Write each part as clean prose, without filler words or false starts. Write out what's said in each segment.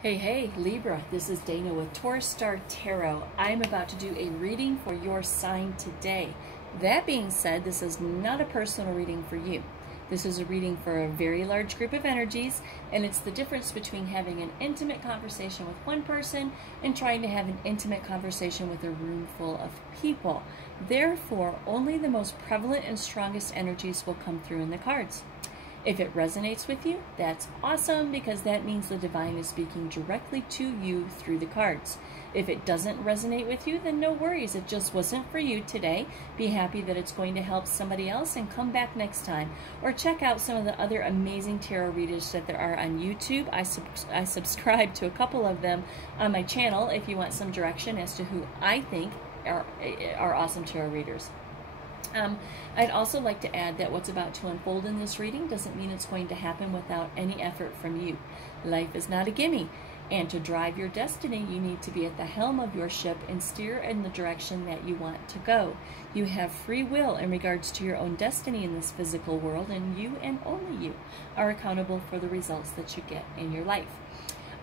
Hey, Libra, this is Dana with Taurus Star Tarot. I'm about to do a reading for your sign today. That being said, this is not a personal reading for you. This is a reading for a very large group of energies, and it's the difference between having an intimate conversation with one person and trying to have an intimate conversation with a room full of people. Therefore, only the most prevalent and strongest energies will come through in the cards. If it resonates with you, that's awesome, because that means the divine is speaking directly to you through the cards. If it doesn't resonate with you, then no worries. It just wasn't for you today. Be happy that it's going to help somebody else and come back next time. Or check out some of the other amazing tarot readers that there are on YouTube. I subscribe to a couple of them on my channel if you want some direction as to who I think are awesome tarot readers. I'd also like to add that what's about to unfold in this reading doesn't mean it's going to happen without any effort from you. Life is not a gimme, and to drive your destiny, you need to be at the helm of your ship and steer in the direction that you want to go. You have free will in regards to your own destiny in this physical world, and you and only you are accountable for the results that you get in your life.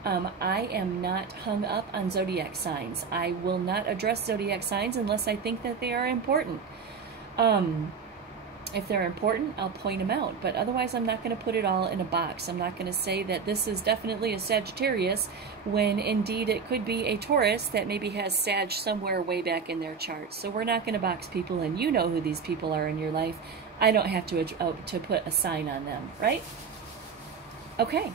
I am not hung up on zodiac signs. I will not address zodiac signs unless I think that they are important. If they're important, I'll point them out, but otherwise I'm not going to put it all in a box. I'm not going to say that this is definitely a Sagittarius when indeed it could be a Taurus that maybe has Sag somewhere way back in their chart. So we're not going to box people, and you know who these people are in your life. I don't have to put a sign on them, right? Okay.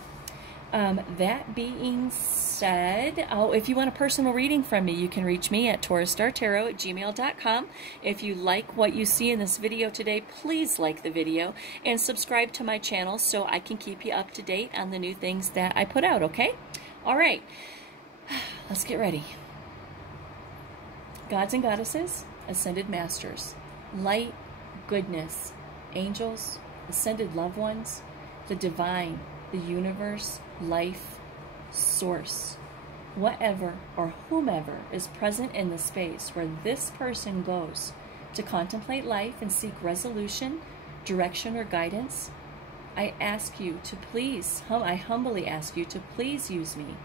That being said, if you want a personal reading from me, you can reach me at taurusstartarot@gmail.com. If you like what you see in this video today, please like the video and subscribe to my channel so I can keep you up to date on the new things that I put out, okay? All right, let's get ready. Gods and goddesses, ascended masters, light, goodness, angels, ascended loved ones, the divine, the universe, life, source, whatever or whomever is present in the space where this person goes to contemplate life and seek resolution, direction, or guidance, I ask you to please, I humbly ask you to please use me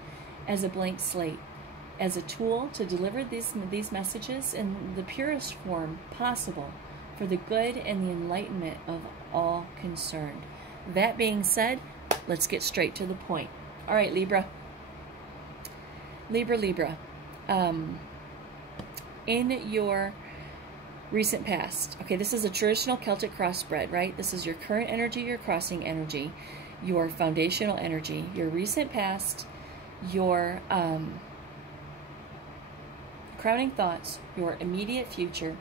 as a blank slate, as a tool to deliver these messages in the purest form possible for the good and the enlightenment of all concerned. That being said, let's get straight to the point. All right, Libra. Libra. In your recent past, okay, this is a traditional Celtic crossbred, right? This is your current energy, your crossing energy, your foundational energy, your recent past, your crowning thoughts, your immediate future,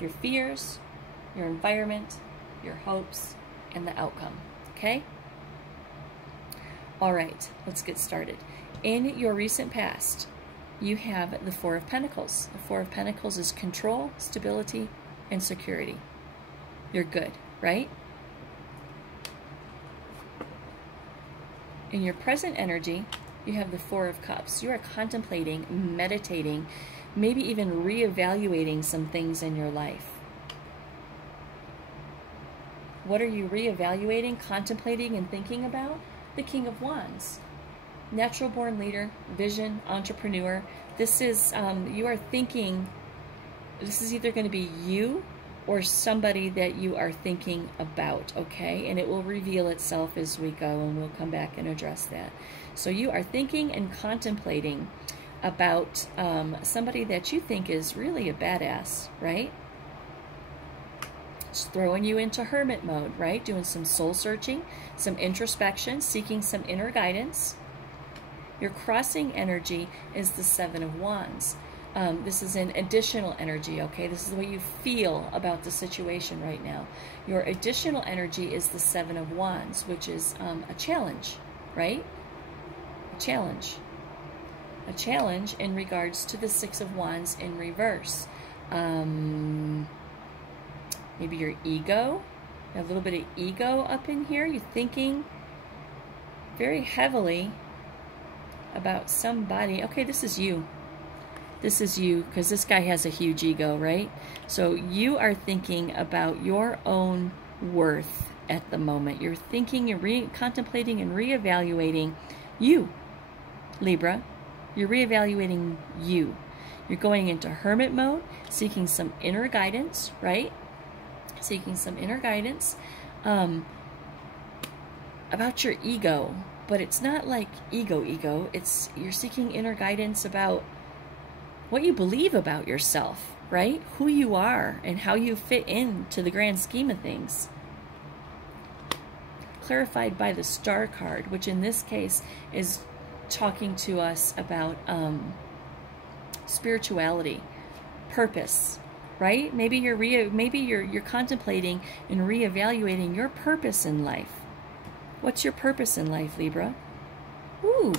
your fears, your environment, your hopes, and the outcome. Okay? All right, let's get started. In your recent past, you have the Four of Pentacles. The Four of Pentacles is control, stability, and security. You're good, right? In your present energy, you have the Four of Cups. You are contemplating, meditating, maybe even reevaluating some things in your life. What are you reevaluating, contemplating, and thinking about? The King of Wands. Natural born leader, vision, entrepreneur. This is, you are thinking, this is either going to be you or somebody that you are thinking about, okay? And it will reveal itself as we go, and we'll come back and address that. So you are thinking and contemplating about somebody that you think is really a badass, right? It's throwing you into hermit mode, right? Doing some soul searching, some introspection, seeking some inner guidance. Your crossing energy is the Seven of Wands. This is an additional energy, okay? This is the way you feel about the situation right now. Your additional energy is the Seven of Wands, which is a challenge, right? A challenge. A challenge in regards to the Six of Wands in reverse. Maybe your ego, a little bit of ego up in here. You're thinking very heavily about somebody. Okay, this is you. This is you, because this guy has a huge ego, right? So you are thinking about your own worth at the moment. You're thinking and contemplating and reevaluating you, Libra. You're reevaluating you. You're going into hermit mode, seeking some inner guidance, right? Seeking some inner guidance about your ego. But it's not like ego. It's you're seeking inner guidance about what you believe about yourself, right? Who you are and how you fit into the grand scheme of things. Clarified by the Star card, which in this case is talking to us about spirituality, purpose, right? Maybe you're contemplating and reevaluating your purpose in life. What's your purpose in life, Libra? Ooh,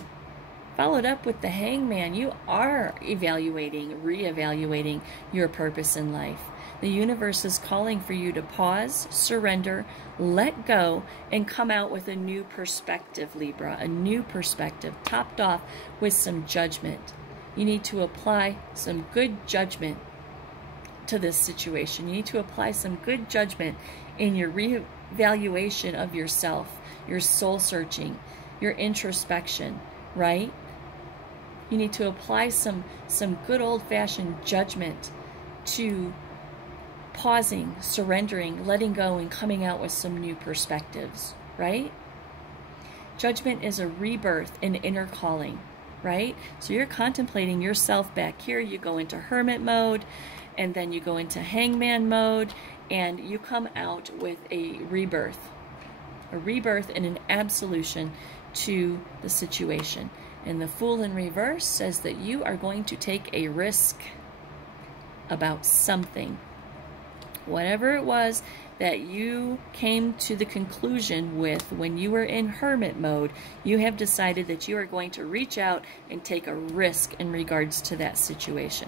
followed up with the Hangman. You are reevaluating your purpose in life. The universe is calling for you to pause, surrender, let go, and come out with a new perspective, Libra. A new perspective, topped off with some judgment. You need to apply some good judgment to this situation. You need to apply some good judgment in your reevaluation of yourself, your soul searching, your introspection, right? You need to apply some good old-fashioned judgment to pausing, surrendering, letting go, and coming out with some new perspectives, right? Judgment is a rebirth, an inner calling, right? So you're contemplating yourself back here. You go into hermit mode, and then you go into hangman mode, and you come out with a rebirth and an absolution to the situation. And the Fool in reverse says that you are going to take a risk about something. Whatever it was that you came to the conclusion with when you were in hermit mode, you have decided that you are going to reach out and take a risk in regards to that situation.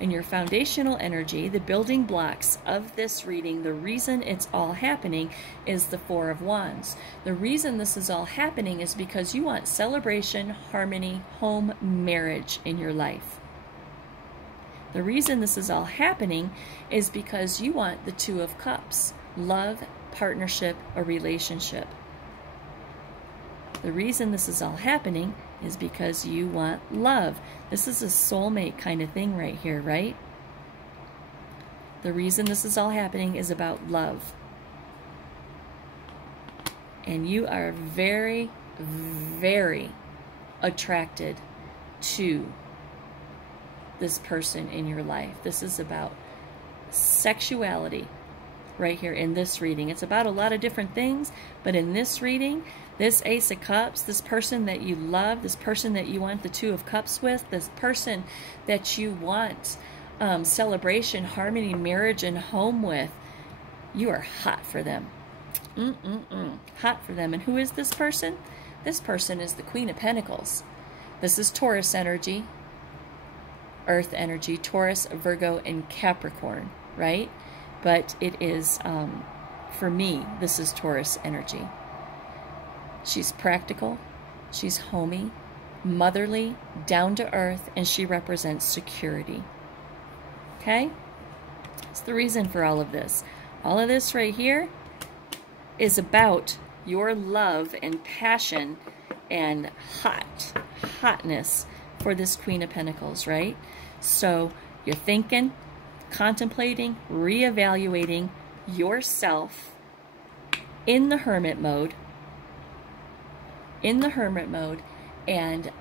And your foundational energy, the building blocks of this reading, the reason it's all happening is the Four of Wands. The reason this is all happening is because you want celebration, harmony, home, marriage in your life. The reason this is all happening is because you want the Two of Cups, love, partnership, a relationship. The reason this is all happening is because you want love. This is a soulmate kind of thing right here, right? The reason this is all happening is about love. And you are very, very attracted to this person in your life. This is about sexuality right here in this reading. It's about a lot of different things, but in this reading, this Ace of Cups, this person that you love, this person that you want the Two of Cups with, this person that you want celebration, harmony, marriage, and home with, you are hot for them. Hot for them. And who is this person? This person is the Queen of Pentacles. This is Taurus energy, Earth energy, Taurus, Virgo, and Capricorn, right? But it is, for me, this is Taurus energy. She's practical, she's homey, motherly, down to earth, and she represents security. Okay? That's the reason for all of this. All of this right here is about your love and passion and hotness for this Queen of Pentacles, right? So you're thinking, contemplating, reevaluating yourself in the hermit mode. And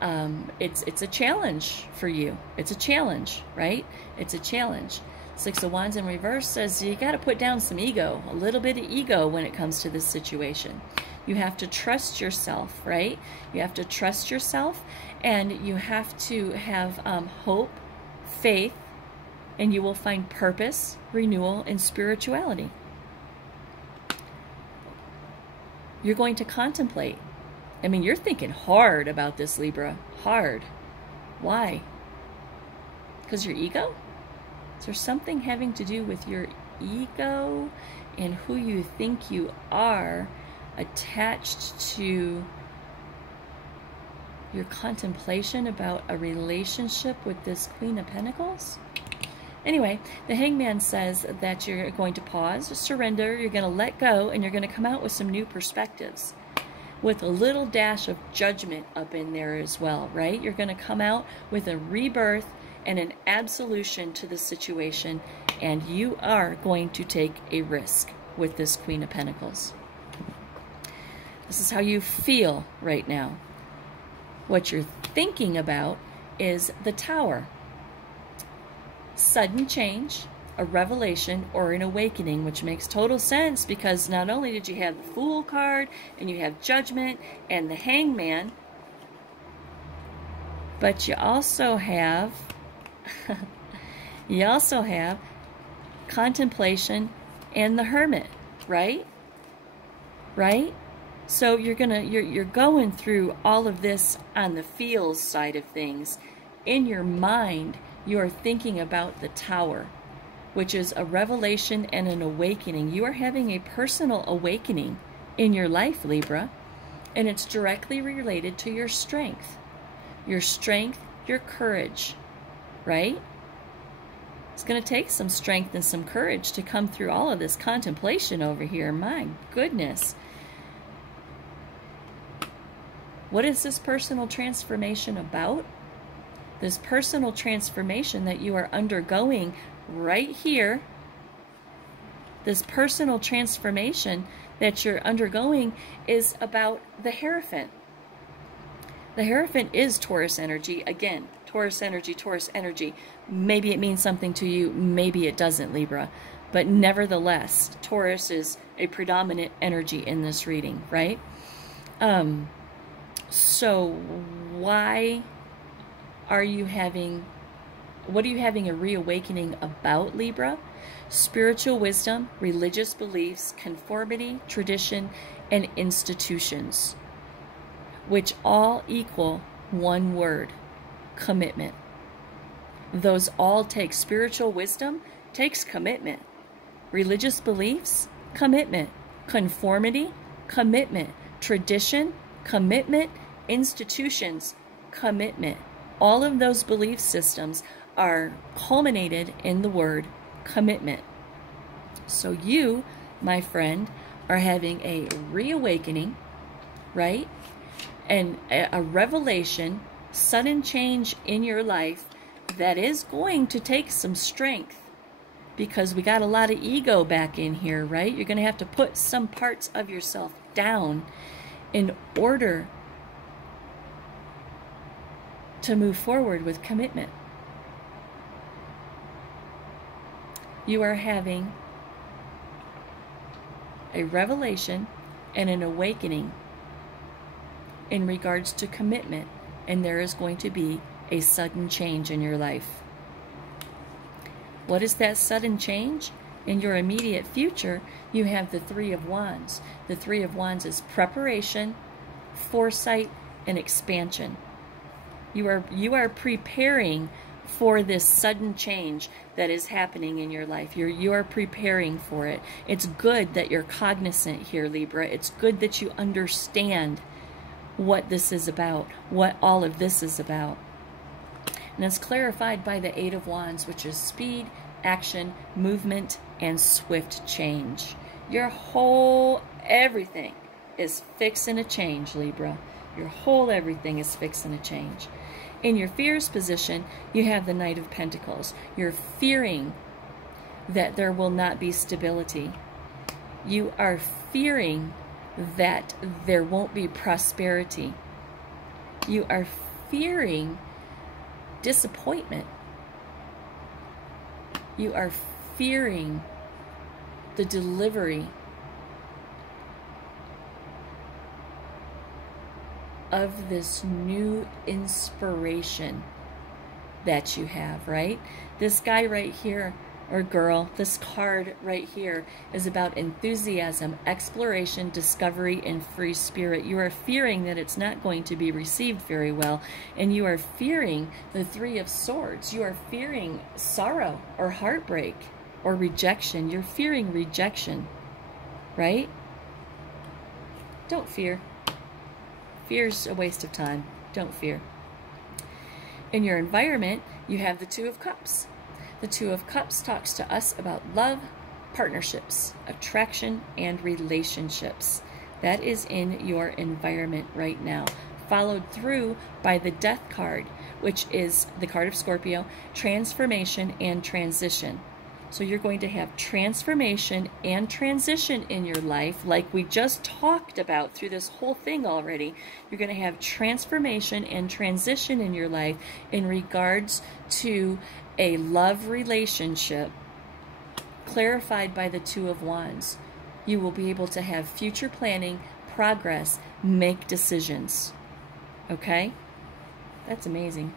it's a challenge for you. It's a challenge, right? It's a challenge. Six of Wands in reverse says you got to put down some ego, a little bit of ego when it comes to this situation. You have to trust yourself, right? You have to trust yourself, and you have to have hope, faith, and you will find purpose, renewal, and spirituality. You're going to contemplate. I mean, you're thinking hard about this, Libra. Hard. Why? Because your ego? Is there something having to do with your ego and who you think you are attached to your contemplation about a relationship with this Queen of Pentacles? Anyway, the Hangman says that you're going to pause, surrender, you're going to let go, and you're going to come out with some new perspectives. with a little dash of judgment up in there as well, right? You're going to come out with a rebirth and an absolution to the situation, and you are going to take a risk with this Queen of Pentacles. This is how you feel right now. What you're thinking about is the Tower. Sudden change, a revelation, or an awakening, which makes total sense because not only did you have the Fool card and you have Judgment and the Hangman, but you also have contemplation and the Hermit, right? Right? So you're going through all of this on the feels side of things. In your mind, you are thinking about the Tower, which is a revelation and an awakening. You are having a personal awakening in your life, Libra, and it's directly related to your strength. Your strength, your courage, right? It's going to take some strength and some courage to come through all of this contemplation over here. My goodness. What is this personal transformation about? This personal transformation that you are undergoing right here, this personal transformation that you're undergoing is about the Hierophant. The Hierophant is Taurus energy. Again, Taurus energy, Taurus energy. Maybe it means something to you, maybe it doesn't, Libra. But nevertheless, Taurus is a predominant energy in this reading, right? So why are you having, what are you having a reawakening about, Libra? Spiritual wisdom, religious beliefs, conformity, tradition, and institutions, which all equal one word: commitment. Those all take spiritual wisdom, takes commitment. Religious beliefs, commitment. Conformity, commitment. Tradition, commitment. Institutions, commitment. All of those belief systems are culminated in the word commitment. So you, my friend, are having a reawakening, right? And a revelation, sudden change in your life that is going to take some strength, because we got a lot of ego back in here, right? You're going to have to put some parts of yourself down in order to move forward with commitment. You are having a revelation and an awakening in regards to commitment, and there is going to be a sudden change in your life. What is that sudden change? In your immediate future, you have the Three of Wands. The Three of Wands is preparation, foresight, and expansion. You are preparing for this sudden change that is happening in your life. You are preparing for it. It's good that you're cognizant here, Libra. It's good that you understand what this is about, what all of this is about. And it's clarified by the Eight of Wands, which is speed, action, movement, and swift change. Your whole everything is fixing to change, Libra. Your whole everything is fixing to change. In your fears position, you have the Knight of Pentacles. You're fearing that there will not be stability. You are fearing that there won't be prosperity. You are fearing disappointment. You are fearing the delivery of this new inspiration that you have, right? This guy right here, or girl, this card right here is about enthusiasm, exploration, discovery, and free spirit. You are fearing that it's not going to be received very well, and you are fearing the Three of Swords. You are fearing sorrow or heartbreak or rejection. You're fearing rejection, right? Don't fear. Fear's a waste of time. Don't fear. In your environment, you have the Two of Cups. The Two of Cups talks to us about love, partnerships, attraction, and relationships. That is in your environment right now. Followed through by the Death card, which is the card of Scorpio, transformation and transition. So you're going to have transformation and transition in your life, like we just talked about through this whole thing already. You're going to have transformation and transition in your life in regards to a love relationship, clarified by the Two of Wands. You will be able to have future planning, progress, make decisions. Okay? That's amazing.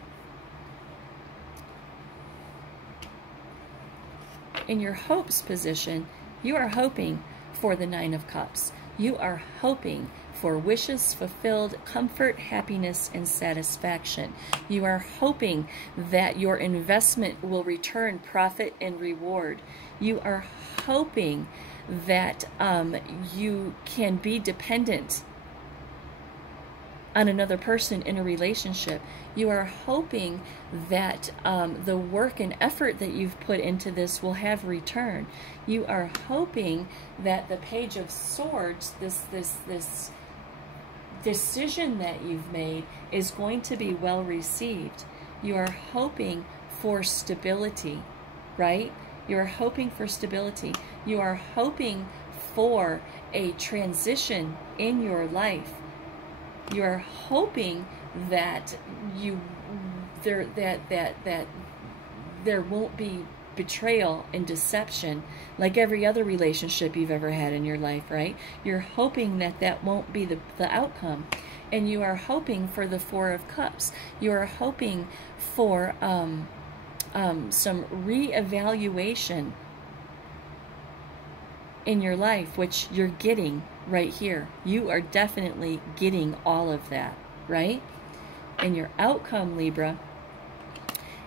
In your hopes position, you are hoping for the Nine of Cups. You are hoping for wishes fulfilled, comfort, happiness, and satisfaction. You are hoping that your investment will return profit and reward. You are hoping that you can be dependent on another person in a relationship. You are hoping that the work and effort that you've put into this will have return. You are hoping that the Page of Swords, this decision that you've made, is going to be well received. You are hoping for stability, right? You are hoping for stability. You are hoping for a transition in your life. You are hoping that there won't be betrayal and deception like every other relationship you've ever had in your life, right? You're hoping that that won't be the outcome. And you are hoping for the Four of Cups. You are hoping for some reevaluation in your life, which you're getting right here. You are definitely getting all of that, right? And your outcome, Libra,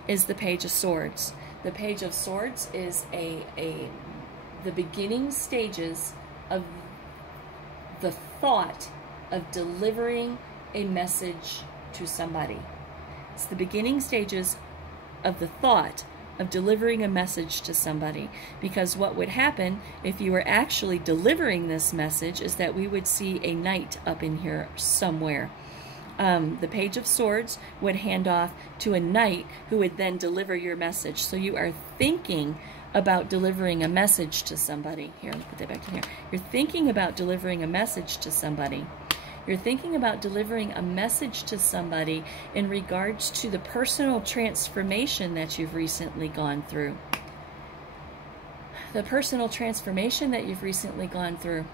is the Page of Swords. The Page of Swords is the beginning stages of the thought of delivering a message to somebody. It's the beginning stages of the thought of delivering a message to somebody. Because what would happen if you were actually delivering this message is that we would see a knight up in here somewhere. The Page of Swords would hand off to a knight who would then deliver your message. So you are thinking about delivering a message to somebody. Here, let me put that back in here. You're thinking about delivering a message to somebody. You're thinking about delivering a message to somebody in regards to the personal transformation that you've recently gone through. The personal transformation that you've recently gone through.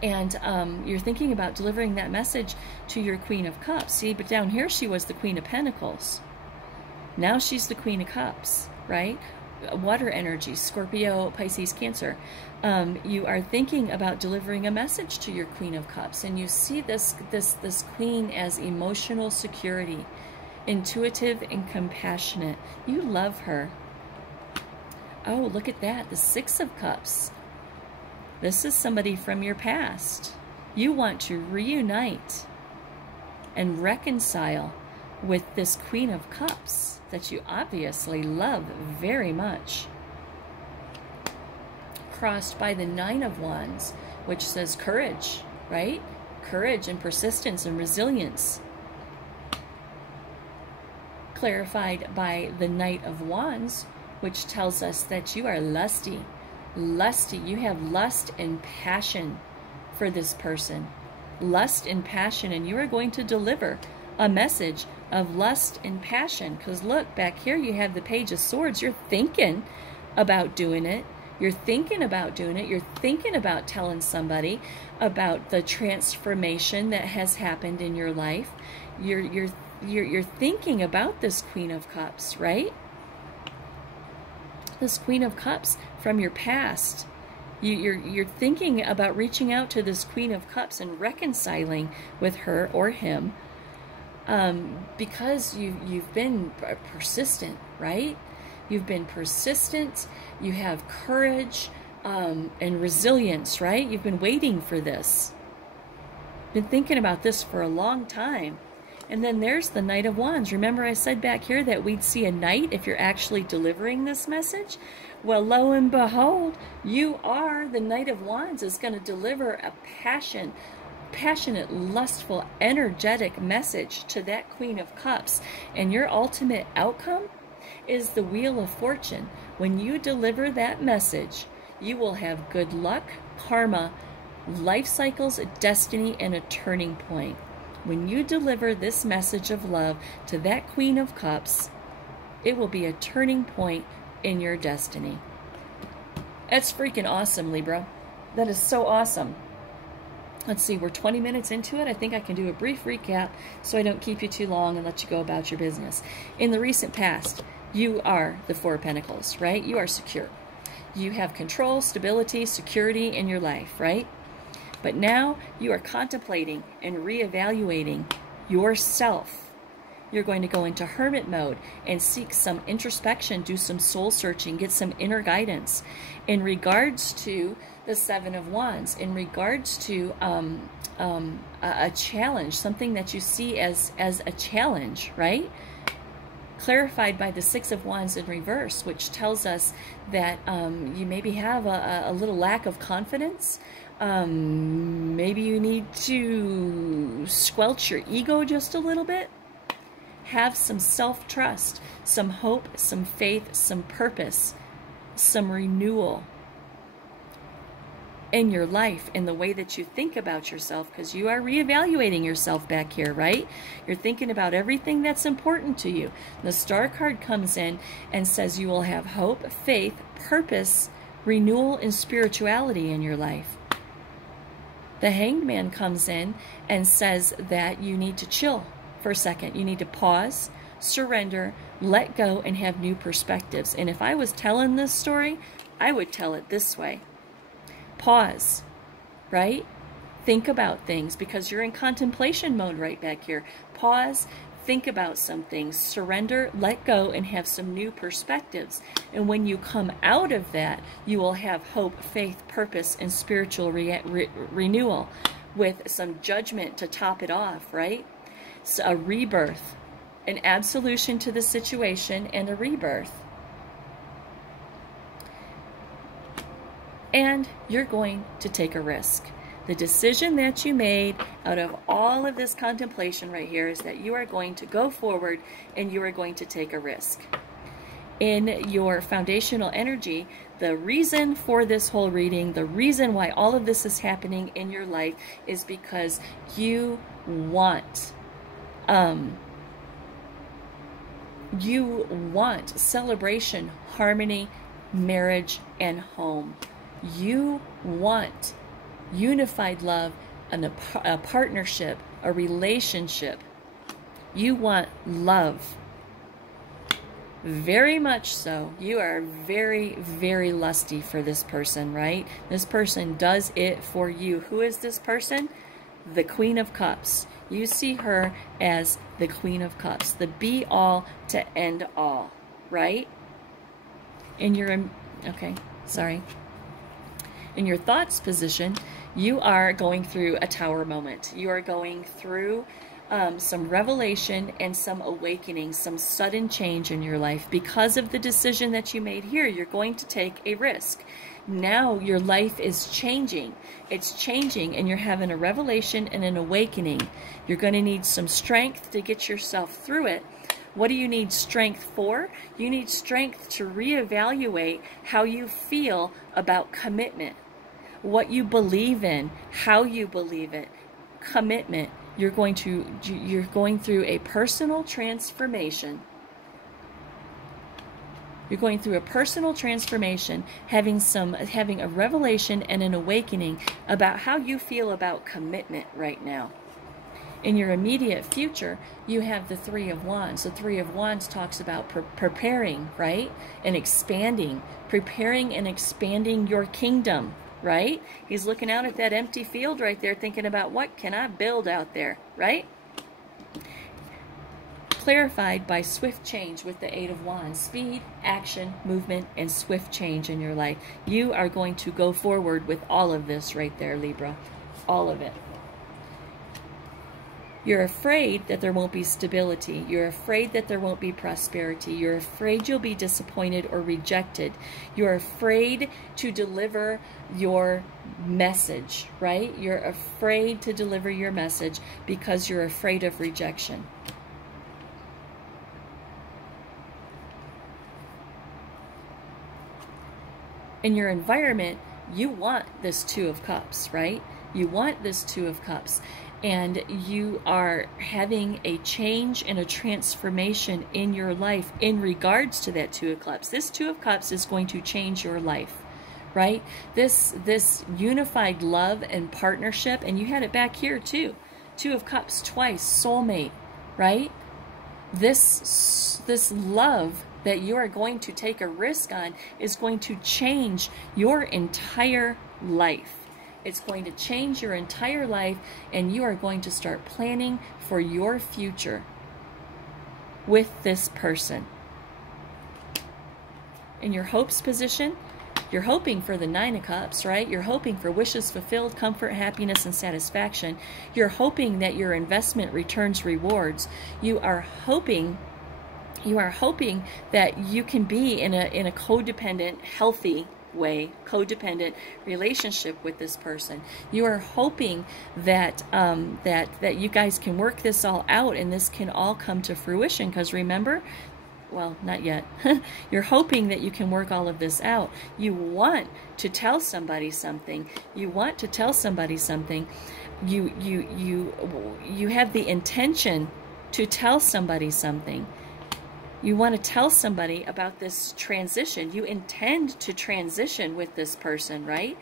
And you're thinking about delivering that message to your Queen of Cups. See, but down here she was the Queen of Pentacles. Now she's the Queen of Cups, right? Water energy, Scorpio, Pisces, Cancer. You are thinking about delivering a message to your Queen of Cups, and you see this Queen as emotional security, intuitive and compassionate. You love her. Oh, look at that, the Six of Cups. This is somebody from your past. You want to reunite and reconcile with this Queen of Cups that you obviously love very much. Crossed by the Nine of Wands, which says courage, right? Courage and persistence and resilience. Clarified by the Knight of Wands, which tells us that you are lusty. Lusty. You have lust and passion for this person. Lust and passion, and you are going to deliver a message of lust and passion. Because look, back here you have the Page of Swords. You're thinking about doing it. You're thinking about doing it. You're thinking about telling somebody about the transformation that has happened in your life. You're thinking about this Queen of Cups, right? This Queen of Cups from your past. You're thinking about reaching out to this Queen of Cups and reconciling with her or him, because you've been persistent, right? You've been persistent. You have courage and resilience, right? You've been waiting for this. Been thinking about this for a long time. And then there's the Knight of Wands. Remember I said back here that we'd see a knight if you're actually delivering this message? Well, lo and behold, you are. The Knight of Wands is going to deliver a passionate, lustful, energetic message to that Queen of Cups. And your ultimate outcome is the Wheel of Fortune. When you deliver that message, you will have good luck, karma, life cycles, destiny, and a turning point. When you deliver this message of love to that Queen of Cups, it will be a turning point in your destiny. That's freaking awesome, Libra. That is so awesome. Let's see, we're 20 minutes into it. I think I can do a brief recap so I don't keep you too long and let you go about your business. In the recent past, you are the Four of Pentacles, right? You are secure. You have control, stability, security in your life, right? But now you are contemplating and reevaluating yourself. You're going to go into hermit mode and seek some introspection, do some soul searching, get some inner guidance in regards to the Seven of Wands, in regards to a challenge, something that you see as a challenge, right? Clarified by the Six of Wands in reverse, which tells us that you maybe have a little lack of confidence. Maybe you need to squelch your ego just a little bit. Have some self-trust, some hope, some faith, some purpose, some renewal in your life, in the way that you think about yourself, because you are reevaluating yourself back here, right? You're thinking about everything that's important to you. The Star card comes in and says you will have hope, faith, purpose, renewal, and spirituality in your life. The Hanged Man comes in and says that you need to chill for a second. You need to pause, surrender, let go, and have new perspectives. And if I was telling this story, I would tell it this way. Pause, right? Think about things, because you're in contemplation mode right back here. Pause, think about some things, surrender, let go, and have some new perspectives. And when you come out of that, you will have hope, faith, purpose, and spiritual renewal with some judgment to top it off, right? So a rebirth, an absolution to the situation, and a rebirth. And you're going to take a risk. The decision that you made out of all of this contemplation right here is that you are going to go forward and you are going to take a risk. In your foundational energy, the reason for this whole reading, the reason why all of this is happening in your life is because you want celebration, harmony, marriage, and home. You want unified love and a partnership, a relationship. You want love. Very much so. You are very, very lusty for this person, right? This person does it for you. Who is this person? The Queen of Cups. You see her as the Queen of Cups, the be-all to end all, right? In your, okay, sorry. In your thoughts position, you are going through a tower moment. You are going through some revelation and some awakening, some sudden change in your life. Because of the decision that you made here, you're going to take a risk. Now your life is changing. It's changing, and you're having a revelation and an awakening. You're going to need some strength to get yourself through it. What do you need strength for? You need strength to reevaluate how you feel about commitment, what you believe in, how you believe it. Commitment. You're going through a personal transformation. You're going through a personal transformation, having a revelation and an awakening about how you feel about commitment right now. In your immediate future, you have the Three of Wands. The Three of Wands talks about preparing, right? And expanding. Preparing and expanding your kingdom, right? He's looking out at that empty field right there, thinking about what can I build out there, right? Clarified by swift change with the Eight of Wands. Speed, action, movement, and swift change in your life. You are going to go forward with all of this right there, Libra. All of it. You're afraid that there won't be stability. You're afraid that there won't be prosperity. You're afraid you'll be disappointed or rejected. You're afraid to deliver your message, right? You're afraid to deliver your message because you're afraid of rejection. In your environment, you want this Two of Cups, right? You want this Two of Cups. And you are having a change and a transformation in your life in regards to that Two of Cups. This Two of Cups is going to change your life, right? This unified love and partnership, and you had it back here too. Two of Cups twice, soulmate, right? This love that you are going to take a risk on is going to change your entire life. It's going to change your entire life, and you are going to start planning for your future with this person. In your hopes position, you're hoping for the Nine of Cups, right? You're hoping for wishes fulfilled, comfort, happiness, and satisfaction. You're hoping that your investment returns rewards. You are hoping that you can be in a codependent, healthy way, codependent relationship with this person. You are hoping that that you guys can work this all out and this can all come to fruition, because remember, well, not yet. You're hoping that you can work all of this out. You want to tell somebody something. You want to tell somebody something. You have the intention to tell somebody something. You want to tell somebody about this transition. You intend to transition with this person, right?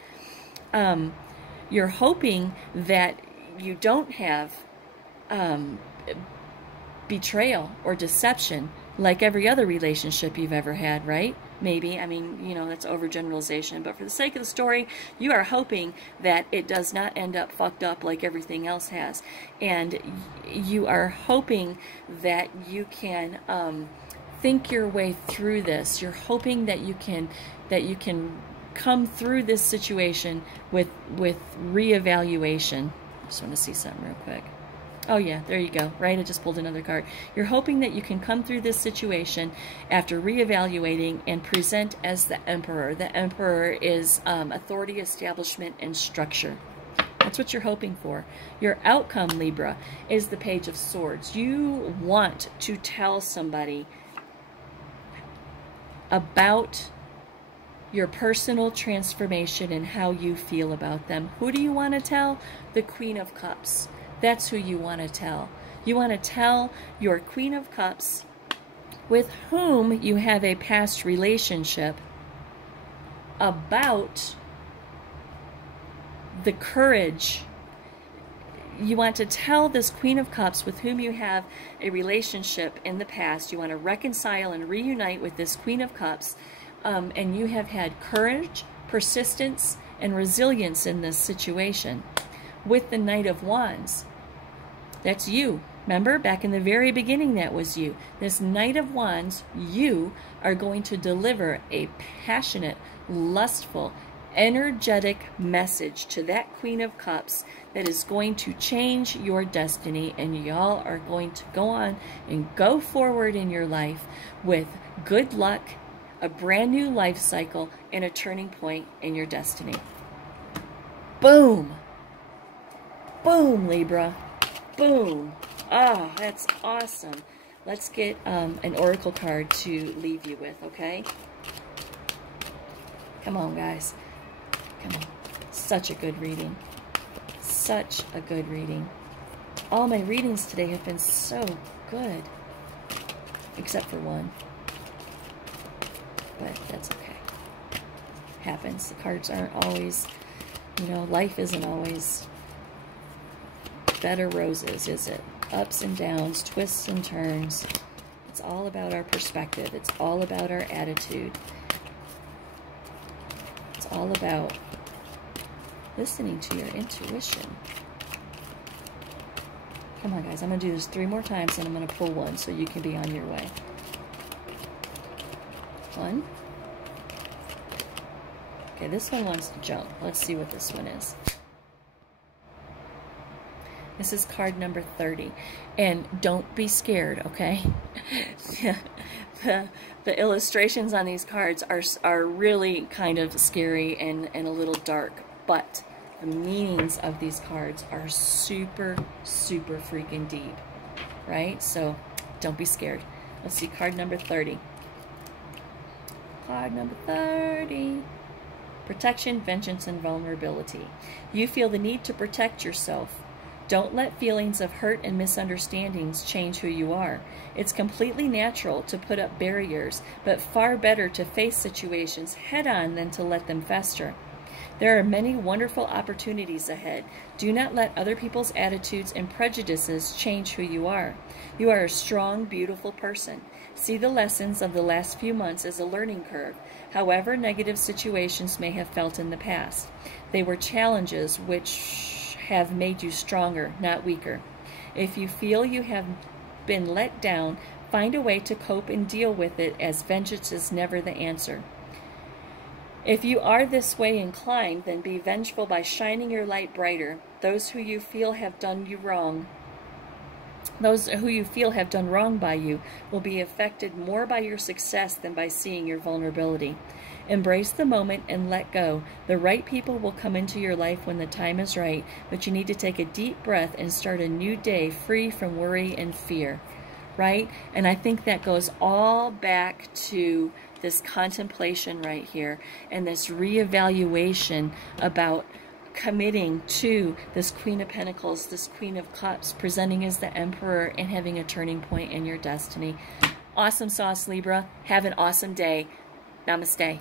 You're hoping that you don't have betrayal or deception like every other relationship you've ever had, right? Maybe. I mean, you know, that's overgeneralization. But for the sake of the story, you are hoping that it does not end up fucked up like everything else has. And you are hoping that you can think your way through this. You're hoping that you can come through this situation with reevaluation. I just want to see something real quick. Oh yeah, there you go, right? I just pulled another card. You're hoping that you can come through this situation after reevaluating and present as the Emperor. The Emperor is authority, establishment, and structure. That's what you're hoping for. Your outcome, Libra, is the Page of Swords. You want to tell somebody about your personal transformation and how you feel about them. Who do you want to tell? The Queen of Cups. That's who you want to tell. You want to tell your Queen of Cups with whom you have a past relationship about the courage. You want to tell this Queen of Cups with whom you have a relationship in the past. You want to reconcile and reunite with this Queen of Cups, and you have had courage, persistence, and resilience in this situation. With the Knight of Wands, that's you. Remember, back in the very beginning, that was you. This Knight of Wands, you are going to deliver a passionate, lustful, energetic message to that Queen of Cups that is going to change your destiny, and y'all are going to go on and go forward in your life with good luck, a brand new life cycle, and a turning point in your destiny. Boom! Boom, Libra. Boom. Oh, that's awesome. Let's get an oracle card to leave you with, okay? Come on, guys. Come on. Such a good reading. Such a good reading. All my readings today have been so good. Except for one. But that's okay. Happens. The cards aren't always, you know, life isn't always bed of roses, is it? Ups and downs, twists and turns. It's all about our perspective. It's all about our attitude. It's all about listening to your intuition. Come on, guys. I'm going to do this 3 more times, and I'm going to pull one so you can be on your way. 1. Okay, this one wants to jump. Let's see what this one is. This is card number 30. And don't be scared, okay? The illustrations on these cards are really kind of scary and a little dark, but the meanings of these cards are super, super freaking deep, right? So don't be scared. Let's see card number 30. Card number 30. Protection, vengeance, and vulnerability. You feel the need to protect yourself. Don't let feelings of hurt and misunderstandings change who you are. It's completely natural to put up barriers, but far better to face situations head-on than to let them fester. There are many wonderful opportunities ahead. Do not let other people's attitudes and prejudices change who you are. You are a strong, beautiful person. See the lessons of the last few months as a learning curve, however negative situations may have felt in the past. They were challenges which have made you stronger, not weaker. If you feel you have been let down, find a way to cope and deal with it, as vengeance is never the answer. If you are this way inclined, then be vengeful by shining your light brighter. Those who you feel have done wrong by you will be affected more by your success than by seeing your vulnerability. Embrace the moment and let go. The right people will come into your life when the time is right, but you need to take a deep breath and start a new day free from worry and fear, right? And I think that goes all back to this contemplation right here and this reevaluation about committing to this Queen of Pentacles, this Queen of Cups, presenting as the Emperor and having a turning point in your destiny. Awesome sauce, Libra. Have an awesome day. Namaste.